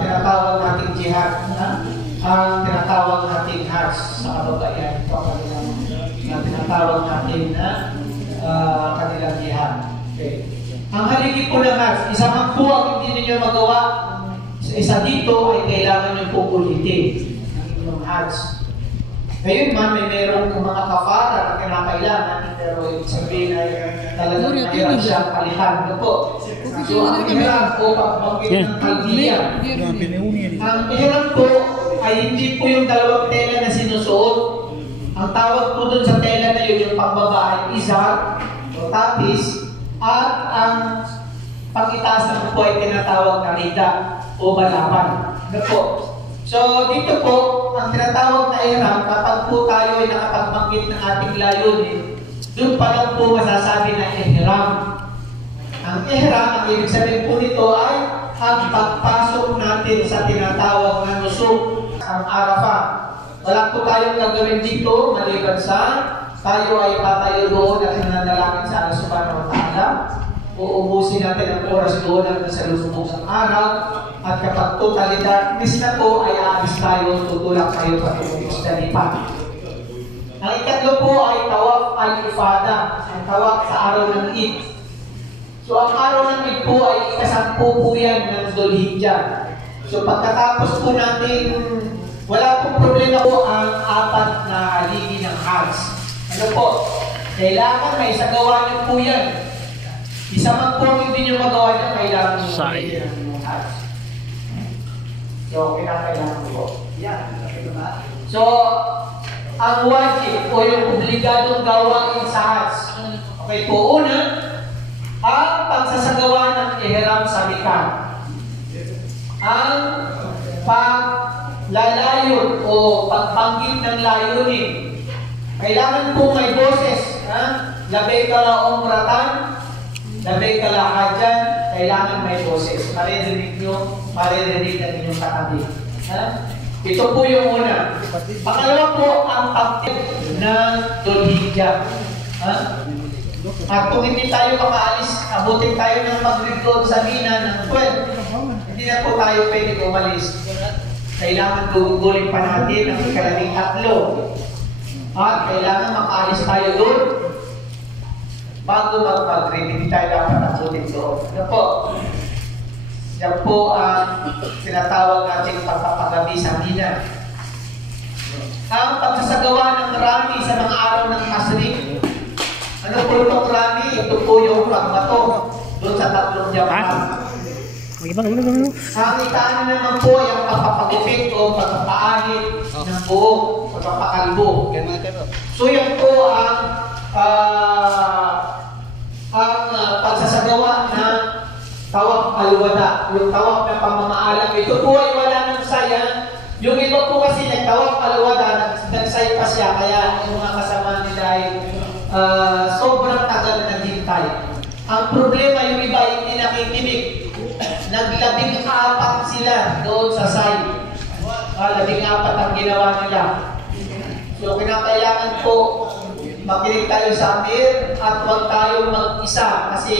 Tinatawag nating jihad, ang tinatawag nating hajj sa kababaihan, ito ang tinatawag natin na kanilang jihad. Okay. Ang haligi po ng hajj, isa man po ang hindi ninyo magawa, isa dito ay kailangan nyo po ulitin ang inyong hajj. Ngayon man, may merong mga kafara na kinakailangan, pero ibig sabihin ay talagang mahirap siyang palitan. Ano po? So, ang ihram po, pagbanggit ng talbiya. Ang ihram po ay hindi po yung dalawang tela na sinusuot. Ang tawag po dun sa tela na yun, yung pambaba ay izar, o tapis, at ang pag-itaas na po ay tinatawag na rida o balaban. Ano po? So, dito po, ang tinatawag na ihram, kapag po tayo ay nakapagbanggit ng ating layunin, doon pa lang po masasabi na ihram. Ang ihram, ang ibig sabihin po nito ay ang pagpasok natin sa tinatawag na nusuk, ang Arafah. Wala po tayong gagawin dito, maliban sa tayo ay patayo doon at nananalangin sa Allah subhanahu wa ta'ala. Uubusin natin ang oras doon hanggang sa lusubog ng araw. At kapag totally darkness na po, ay aalis tayo, tutulak tayo patulog sa lipat. Ang ikatlo po ay tawaf al-ifada, ang tawaf sa araw ng Eid. So ang araw ng Eid po ay ikasampu po yan ng Dhul-Hijjah. So pagkatapos po natin, wala pong problema po ang apat na haligi ng Hajj. Ano po? Kailangan may isagawa niyo po yan. Isa man po hindi niyo magawa niya, kailangan niyo po ng Hajj. So kailangan po. Yan. So ang wajib o yung obligadong gawain sa Hajj. Okay po, una, ang pagsasagawa ng ihram sa Mekah. Ang paglalayon o pagbanggit ng layunin. Kailangan po may boses. Labay ka la umratan, labay ka la hajjan, kailangan may boses. Maririnig nyo, maririnig ang inyong katabi. Ito po yung una. Pangalawa po, ang pagtip ng Dhul-Hijjah. At kung hindi tayo makaalis, abutin tayo ng Maghrib doon sa Mina ng 12. Hindi na po tayo pwede umalis. Kailangan gugulin pa natin ang ikalabing tatlo. At kailangan makaalis tayo doon bago mag-Maghrib. Hindi tayo dapat abutin doon. Ano po? Yan po ang sinatawag natin pagpapagabi sa Mina. Ang pagsasagawa ng rami sa mga araw ng Tasrik. Ano po itong rami? Ito po yung pagbato doon sa tatlong jamaah. Ang itaan naman po ay ang pagpapagupit o pagpapaanit ng buhok, pagpapakalbo. So yan po ang pagsasagawa ng tawaf al-wada, yung tawaf na pamamaalam. Ito po ay wala ng saya. Yung iba po kasi nagtawaf al-wada, nagsay pa siya, kaya yung mga kasama nila ay sobrang tagal na naghintay. Ang problema, yung iba hindi nakikinig. Naglabing-apat sila doon sa site. Labing-apat ang ginawa nila. So kinakailangan po makinig tayo sa Amir at huwag tayo mag-isa kasi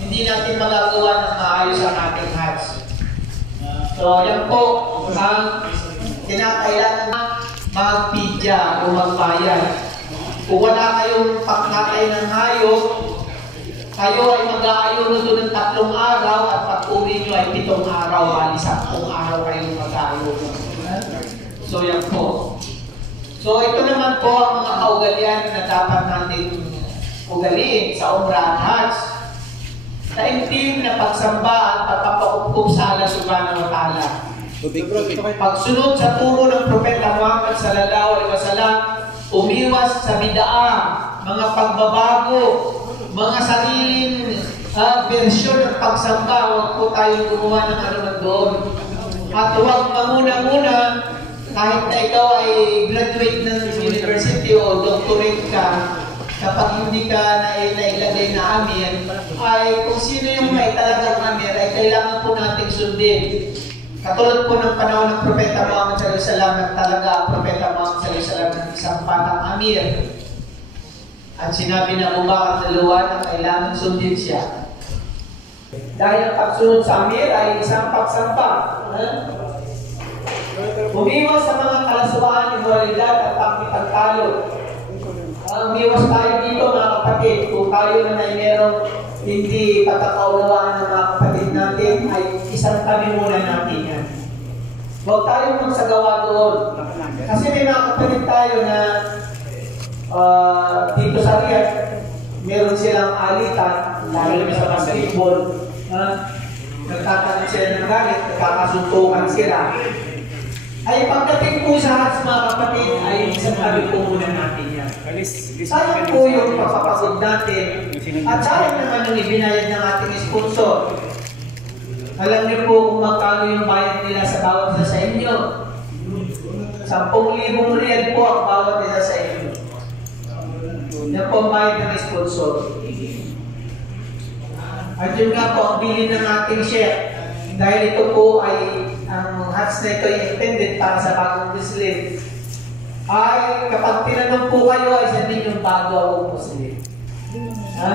hindi natin magagawa ng maayos ang ating Hajj. So yan po ang kinakailangan magpidya o magbayad. Kung wala kayong pagkatay ng hayop, kayo ay mag-aayuno doon ng 3 araw at pag-uwi nyo ay 7 araw, bali 10 araw kayong mag-aayuno. So yan po. So ito naman po ang mga kaugalian na dapat natin ugaliin sa Umrah at Hajj. Taimtim na pagsamba at pagpapaukup sa Allah subhanahu wa ta'ala. Pagsunod sa turo ng Propeta Muhammad sallallahu alaihi wasallam, umiwas sa bid'ah, mga pagbabago, mga sariling bersyon ng pagsamba. Huwag po tayo gumawa ng ano na doon. At huwag manguna-muna, kahit na ikaw ay graduate ng university o doctorate ka, kapag hindi ka nailagay na amir, ay kung sino yung may talagang amir, ay kailangan po natin sundin. Katulad po ng panahon ng Propeta Muhammad sallallahu alaihi wasallam, talaga ang Propeta Muhammad sallallahu alaihi wasallam ng isang batang amir. At sinabi na Abu Bakar na kailangan sundin siya. Dahil ang pagsunod sa Amir ay isang pagsamba. Umiwas sa mga kalaswaan, imoralidad at pagkitagtalo. Umiwas tayo dito mga kapatid. Kung tayo na may merong hindi pagkakaunawaan ng mga kapatid natin, ay isang tabi muna natin yan. Huwag tayong magsagawa doon. Kasi may mga kapatid tayo na dito sa Riyadh, meron silang alitan, lalo sa basketball. Nagtatanan sila ng galit, nagkakasuntukan sila. Ay pagdating po sa hats mga kapatid, ay isang tabi po muna natin yan. Sayang po yung pagpapagod natin. At sayang naman yung ibinayad ng ating sponsor. Alam niyo po kung magkano yung bayad nila sa bawat isa sa inyo. 10,000 riyal po ang bawat isa sa inyo. Yan po ang bayad ng sponsor. At yun nga po ang bilhin ng ating chef. Dahil ito po ay, ang hats na ito ay intended para sa bagong Muslim. Ay, kapag tinanong po kayo, ay sabihin yung bago akong Muslim. Ha?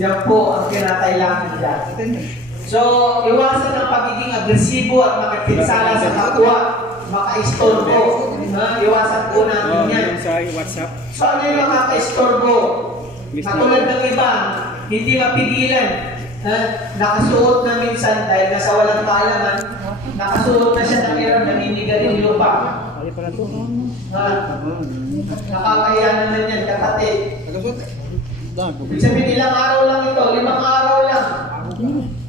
Yan po ang kinakailangan dyan. So, iwasan ang pagiging agresibo at makapinsala sa kapwa, maka-istorbo. Iwasan po natin yan. So, ano yung maka-istorbo? Katulad ng iba, hindi mapigilan. Nakasuot na minsan dahil nasa walang kaalaman, nakasuot na siya ng meron, naninigarilyo pa. Nakakahiya naman yan, kapatid. Ibig sabihin, ilang araw lang ito, 5 araw lang.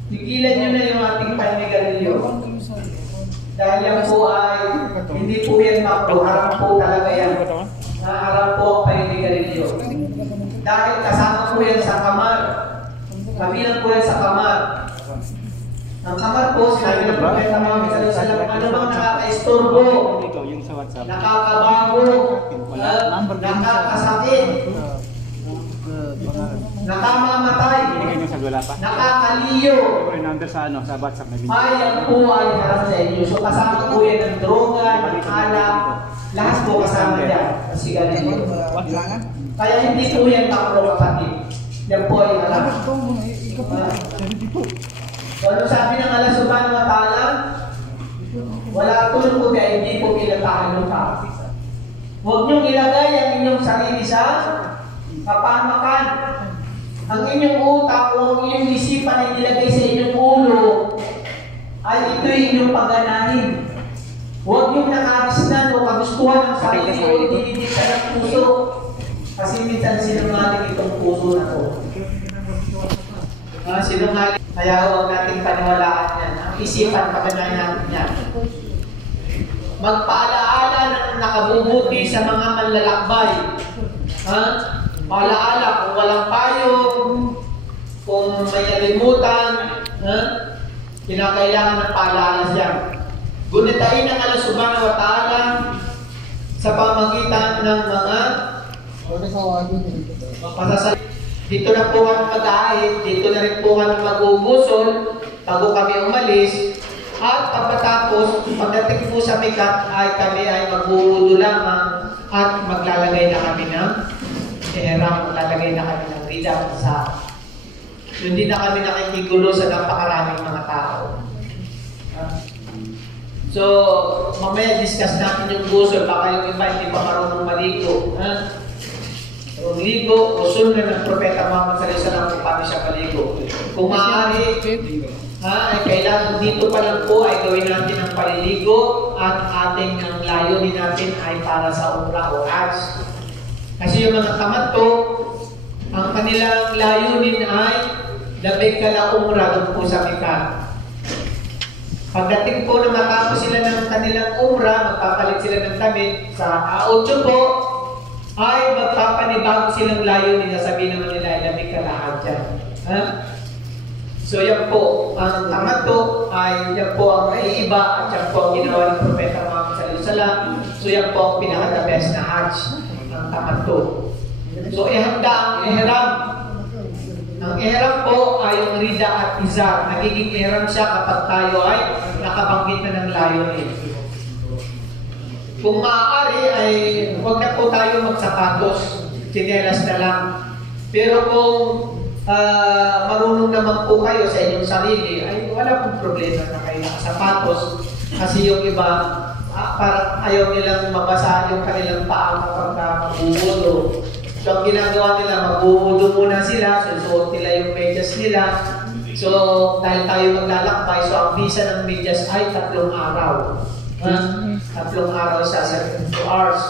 Tigilan nyo na yung ating paninigarilyo. Dahil yan po ay, hindi po yan makro, haram po talaga yan. Haram po ang paninigarilyo. Dahil kasama po yan sa kamar. Kabilang po yan sa kamar. Ang kamar po, sinabi ng Propeta Muhammad sallallahu alaihi wasallam, ano bang nakaka-istorbo, nakakabago, nakakasakit, nakamamatay, nakakaliyo, ay yan po ay harap sa inyo. So kasama po yan ng droga, ng alak, lahat po kasama yan. Kasi ganun. Kaya hindi po yan takbo kapatid. Yan po ay harap. So ano sabi ng Allah subhanahu wa ta'ala? Wala tulong po kaya hindi po kilatahan ng tao. Huwag niyong ilagay ang inyong sarili sa kapamakan. Ang inyong utak o ang inyong isipan ay nilagay sa inyong ulo ay ito'y inyong pagganahin. Huwag niyong nakarisnan o kagustuhan ng sarili o dinidikta ng puso. Kasi minsan sinungaling itong puso na ito. Sinungaling. Kaya huwag nating paniwalaan yan. Ang isipan, pagganahin natin yan. Magpaalaala ng nakabubuti sa mga manlalakbay. Paalaala kung walang payong, kung may nalimutan, kinakailangan ng paalaala siya. Gunitain ng Allah subhanahu wa ta'ala sa pamagitan ng mga pasasal. Dito na po kami mag-aahit, dito na rin po kami mag-uubusol bago kami umalis. At pagkatapos, pagdating po sa Mikat, ay kami ay mag-uudo lamang at maglalagay na kami ng ihram, maglalagay na kami ng rida sa hindi na kami nakikigulo sa napakaraming mga tao. So, mamaya discuss natin yung gusol, baka yung iba hindi pa marunong maligo. Yung ligo, usul na ng Propeta Muhammad sallallahu alaihi wasallam kung paano siya maligo. Kung maaari, ay kailangan dito pa lang po ay gawin natin ang paliligo at ating ang layunin natin ay para sa umrah o hajj. Kasi yung mga kamato, ang kanilang layunin ay labig kala umrah doon po sa Mekah. Pagdating po na matapos sila ng kanilang umrah, magpapalit sila ng damit sa 8 po, ay magpapanibago silang layunin na sabihin naman nila ay labig kala hajj. So yan po, ang tamato ay yan po ang naiiba at yan po ang ginawa ng Propeta Muhammad sallallahu alaihi wasallam. So yan po ang pinaka-the best na hajj, ang tamato. So ihanda ang ihram. Ang ihram po ay yung rida at izar. Nagiging ihram siya kapag tayo ay nakabanggit na ng layunin. Kung maaari ay huwag na po tayo magsapatos, tsinelas na lang. Pero kung marunong naman po kayo sa inyong sarili, ay wala pong problema na kayo nakasapatos. Kasi yung iba, parang ayaw nilang mabasa yung kanilang paa kapag magugulo. So, ang ginagawa nila, magugulo muna sila, susuot nila yung medyas nila. So, dahil tayo maglalakbay, so ang visa ng medyas ay 3 araw. 3 araw sa 72 hours.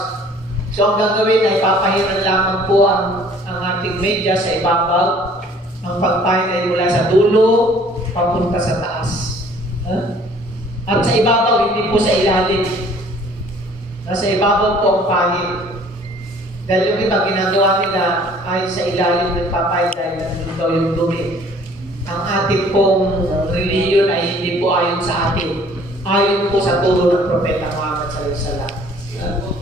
So, ang gagawin ay papahiran lamang po ang ating medyas sa ibabaw. Ang pagpahid ay mula sa dulo, papunta sa taas. At sa ibabaw, hindi po sa ilalim. Nasa ibabaw po ang pahid. Dahil yung iba ginagawa nila ay sa ilalim ng papay dahil nandun daw yung dumi. Ang ating pong reliyon ay hindi po ayon sa atin. Ayon po sa turo ng Propeta Muhammad sallallahu alaihi wasallam.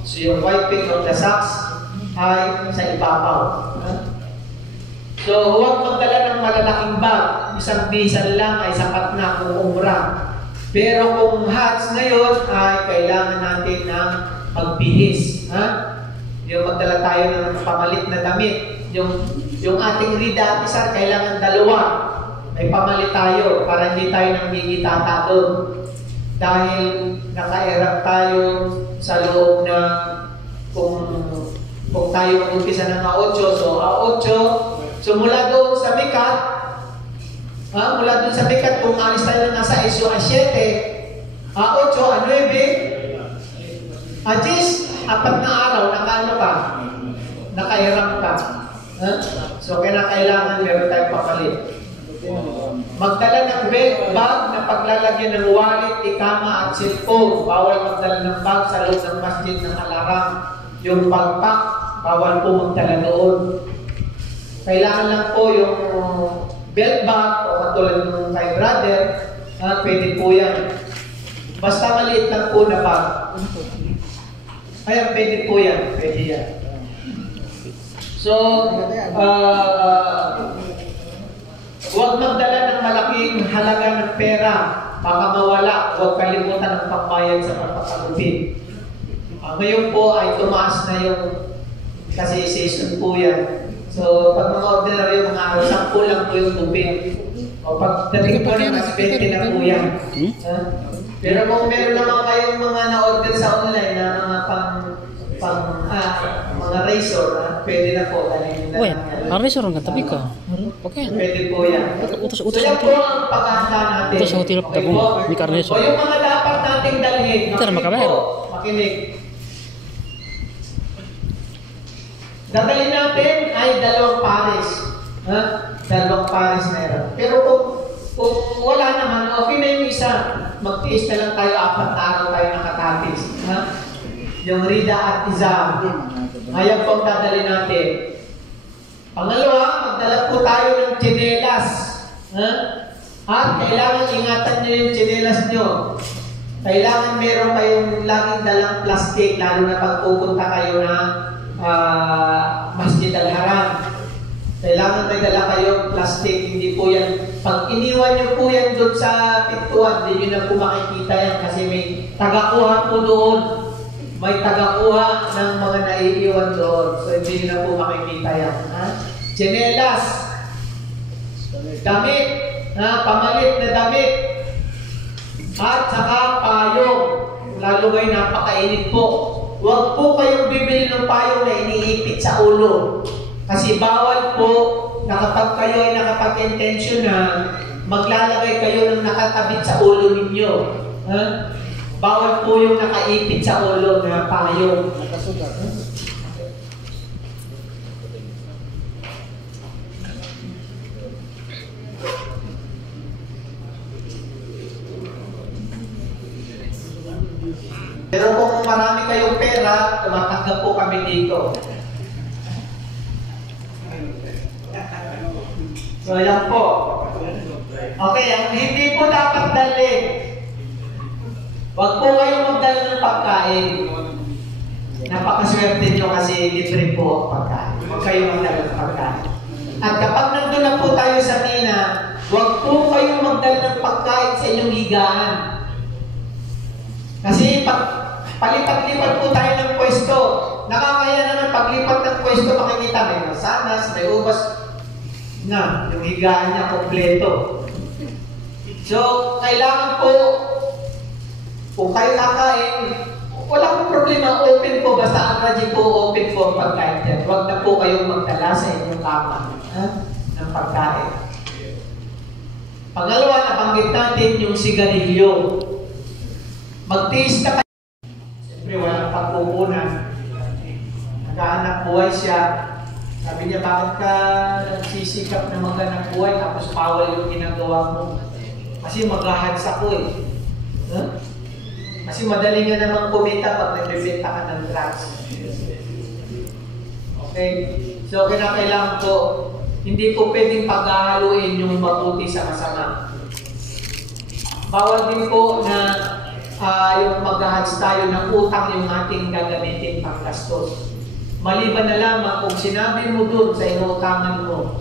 So yung wiping of the socks ay sa ibabaw. So huwag magdala ng malalaking bag. Isang bisan lang ay sapat na kung umrah. Pero kung hajj ngayon ay kailangan natin ng magbihis. Yung magdala tayo ng pamalit na damit. Yung ating rida at isar, kailangan 2. May pamalit tayo para hindi tayo nangingitata doon. Dahil naka-erap tayo sa loob ng kung tayo mag-umpisa ng 8, so 8, so mula doon sa Mikat, mula doon sa Mikat, kung alis tayo na nasa Isyo a 7, 8, a 9, a 10, 4 na araw, nakaano ka? Naka-erap ka. So kailangan meron tayong papalit. Magdala ng bag na paglalagyan ng wallet, ikama at cellphone. Bawal magdala ng bag sa loob ng masjid ng alarang. Yung backpack, bawal po magdala doon. Kailangan lang po yung belt bag o katulad ng kay brother, pwede po yan. Basta maliit lang po na bag. Kaya pwede po yan, pwede yan. So, huwag magdala ng malaking halaga ng pera, baka mawala. Huwag kalimutan ng pagbayad sa pagpapagupit. Ngayon po ay tumaas na yung, kasi season po yan. So, pag mga ordinary yung mga araw, 10 lang po yung gupit. O pag dating po na, mas 20 na po yan. Pero kung meron naman kayong mga na-order sa online na mga mga razor, pwede na po. Uy, razor nga tabi ka. Okay. Pwede po yan. Utos So yan po ang paghahanda natin. Utos sa hotel pa mo, may karneso. O yung mga dapat nating dalhin, makinig. Dadalhin natin ay 2 pares. 2 pares meron. Pero kung wala naman, okay na yung isa. Mag-tiis na lang tayo, 4 araw tayo nakatapis. Yung rida at izam. Ngayon po ang dadalhin natin. Pangalawa, magdala po tayo ng tsinelas. At kailangan ingatan nyo yung tsinelas nyo. Kailangan meron kayong laging dalang plastic, lalo na pag pupunta kayo ng Masjid Al-Haram. Kailangan may dala kayong plastic, hindi po yan. Pag iniwan nyo po yan doon sa pintuan, hindi nyo na po makikita yan kasi may tagakuha po doon. May tagakuha ng mga naiiwan doon. So hindi nyo na po makikita yan. Tsinelas, damit, pamalit na damit, at saka payong. Lalo ngayon napakainit po. Huwag po kayong bibili ng payong na iniipit sa ulo. Kasi bawal po na kapag kayo ay nakapag-intention na maglalagay kayo ng nakatabit sa ulo ninyo. Bawal po yung nakaipit sa ulo na payong. Pero kung marami kayong pera, tumatanggap po kami dito. So, yan po. Okay, ang hindi po dapat dalhin. Huwag po kayong magdala ng pagkain. Napakaswerte nyo kasi libre po ang pagkain. Huwag kayong magdala ng pagkain. At kapag nandun na po tayo sa Mina, huwag po kayong magdala ng pagkain sa inyong higaan. Kasi palipat-lipat po tayo ng pwesto. Nakakaya naman paglipat ng pwesto, makikita may masanas, may ubas. na, yung higaan niya kompleto. So, kailangan po, kung kayo kakain, wala pong problema, open po, basta ang radyo po open po ang pagkain yan. Huwag na po kayong magdala sa inyong kama ng pagkain. Pangalawa, nabanggit natin yung sigarilyo. Mag-taste ka kayo. Siyempre, walang pagkukunan. Naghahanap buhay siya. Sabi niya, bakit ka nagsisikap na maghanap buhay tapos bawal yung ginagawa mo? Kasi mag-ahads ako eh. Huh? Kasi madali nga naman kumita pag nagbibenta ka ng drugs. Okay? So, kinakailangan po, hindi po pwedeng paghahaluin yung mabuti sa masama. Bawal din po na yung mag-ahads tayo ng utang yung ating gagamitin pang gastos. Maliban na lamang kung sinabi mo doon sa inuutangan mo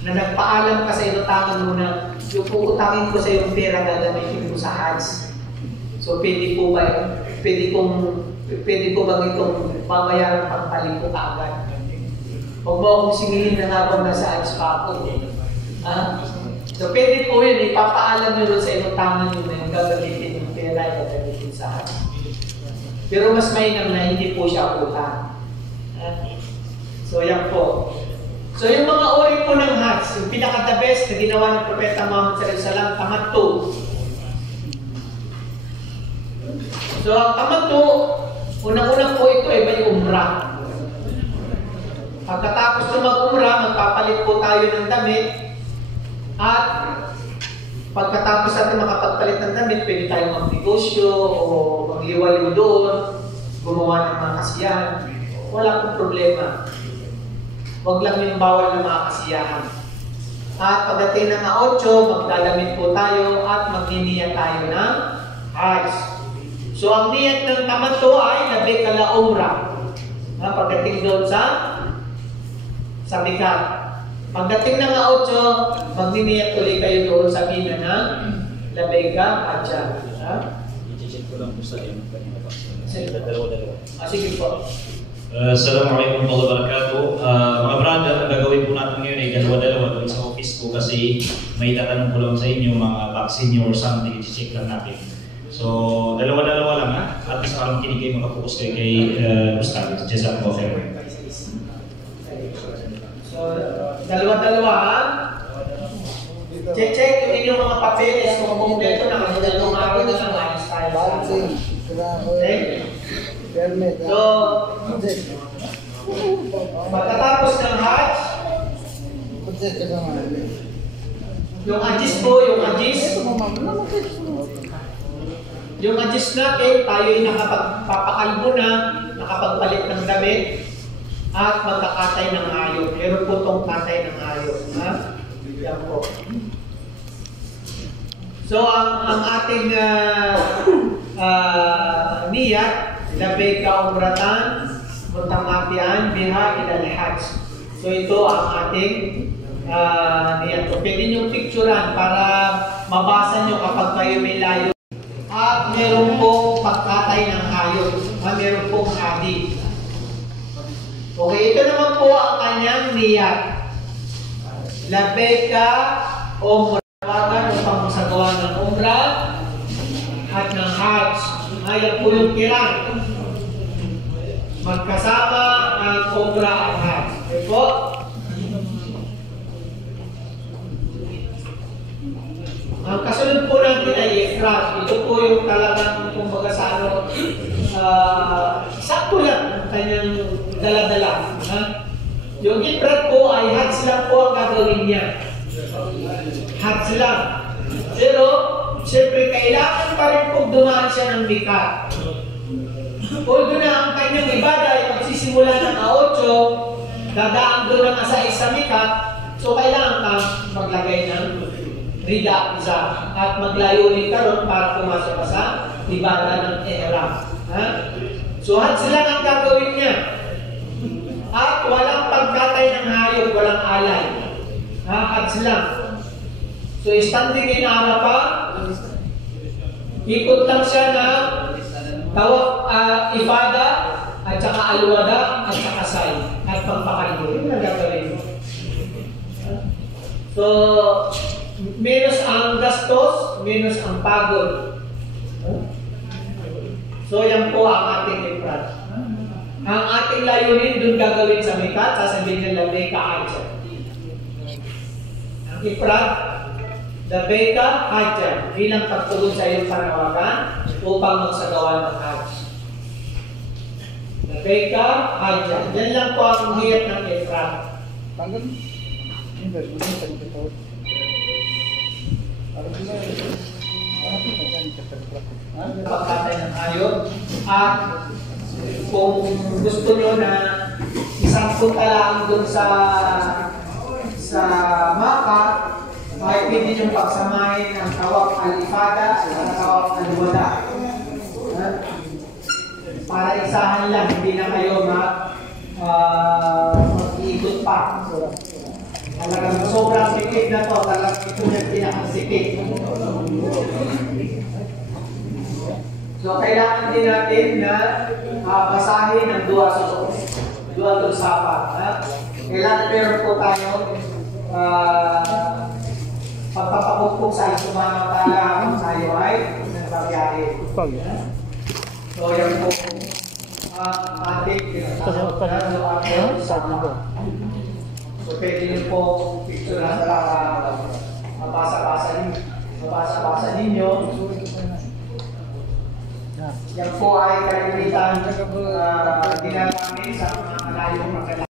na nagpaalam ka sa inuutangan mo na yung uutangin ko sa yung pera gagamitin ko sa HADS. So pwede po ba, pwede ko bang itong babayaran pagpalit ko kaagad? Huwag mo akong singilin na habang nasa HADS pa ako. So pwede po yun, ipapaalam nyo doon sa inuutangan nyo na yung gagamitin yung pera gagamitin sa HADS. Pero mas mainam na hindi po siya utang. So, yan po. So, yung mga uri po ng HADS, yung pinaka-the best na ginawa ng Propeta Muhammad SAW, tamattu. So, ang tamattu, unang-unang po ito ay may umrah. Pagkatapos ng mag-umrah, magpapalit po tayo ng damit. At pagkatapos natin makapagpalit ng damit, pwede tayong magnegosyo o magliwayo doon, gumawa ng mga kasiyahan. Wala pong problema. Huwag lang yung bawal ng mga kasiyahan. At pagdating ng 8, magdadamit po tayo at magniniya tayo ng Hajj. So, ang niyat ng tamattu ay labik ala umrah. Pagdating doon sa Mikat. Pagdating ng 8, magniniyat ulit kayo doon sa Mina ng labik Hajj. I-check ko lang po sa iyo. Sige po. Assalamualaikum warahmatullahi wabarakatuh. Mga brother, ang gagawin po natin ngayon ay dalawa-dalawa doon sa office ko kasi may tatanong ko lang sa inyo, mga vaccine nyo or something, i-check lang natin. So, dalawa-dalawa lang ha. At least parang kinig kayo makapokus kayo kay Gustavo. Jazakumullah khairan. So, dalawa-dalawa ha. Check yung inyong mga papeles kung kompleto na kasi dalawang araw na lang ayos tayo. Okay? So, pagkatapos ng Hajj, yung ajis po, yung ajis natin, tayo ay nakapagpapakalbo na, nakapagpalit ng damit, at magkakatay ng hayop. Meron po itong katay ng hayop. Yan po. So, ang ating niyat, labik ka umratan, mutamatian, biha ilal hajj. So, ito ang ating niyat. Pwede nyo picturean para mabasa nyo kapag kayo may layo. At meron pong pagkatay ng hayop. Meron pong hadi. Okay, ito naman po ang kanyang niyat. Labik ka umratan upang masagawa ng umrah at ng hajj. Ayan po yung kiran. Magkasama ang umrah at hajj. Okay po? Ang kasunod po natin ay ifrat. Ito po yung talagang kumbaga sa ano, sakto lang ang kanyang dala-dala. Yung ifrat po ay hajj lang po ang gagawin niya. Hajj lang. Pero, siyempre, kailangan pa rin pong dumaan siya ng Mikat. Although na ang kanyang ibada ay magsisimula ng 8, dadaan doon ng asa sa Mikat, so kailangan ka maglagay ng rida isa at maglayo ulit ka ron para pumasok ka sa ibada ng ihram. So, hajj lang ang gagawin niya. At walang pagkatay ng hayop, walang alay. Hajj lang. So, standing in Arafah, ikot lang siya na tawaf, ibada, at saka alwada, at saka say, at pagpakalbo. Yun ang gagawin mo. So, minus ang gastos, minus ang pagod. So, yan po ang ating ifrad. Ang ating layunin doon gagawin sa mikat, sasabihin nila Beka Hajar. Ang ifrad, the Beka Hajar, bilang pagtugon sa iyong panawagan upang magsagawa ng Hajj. The Beka Hajar. Yan lang po ang hiyat ng ifrad. Pagkatay ng hayop. At kung gusto nyo na isang punta lang dun sa Maka, ay pwede nyo pagsamahin ang tawag al-ifada at tawag al-wada. Para isahan lang, hindi na kayo mag-iikot pa. Talagang sobrang sikip na to, talagang ito yung pinakasikip. So, kailangan din natin na basahin ang dua sapat. Kailangan meron po tayo pagpapakupok sa sumamantala kung tayo ay nagbabiyahe. So, yan po ating pinasama So, pwede nyo po picture na sa mabasa-basa ninyo. Yan po ay kalimitan ginagamit sa mga malayong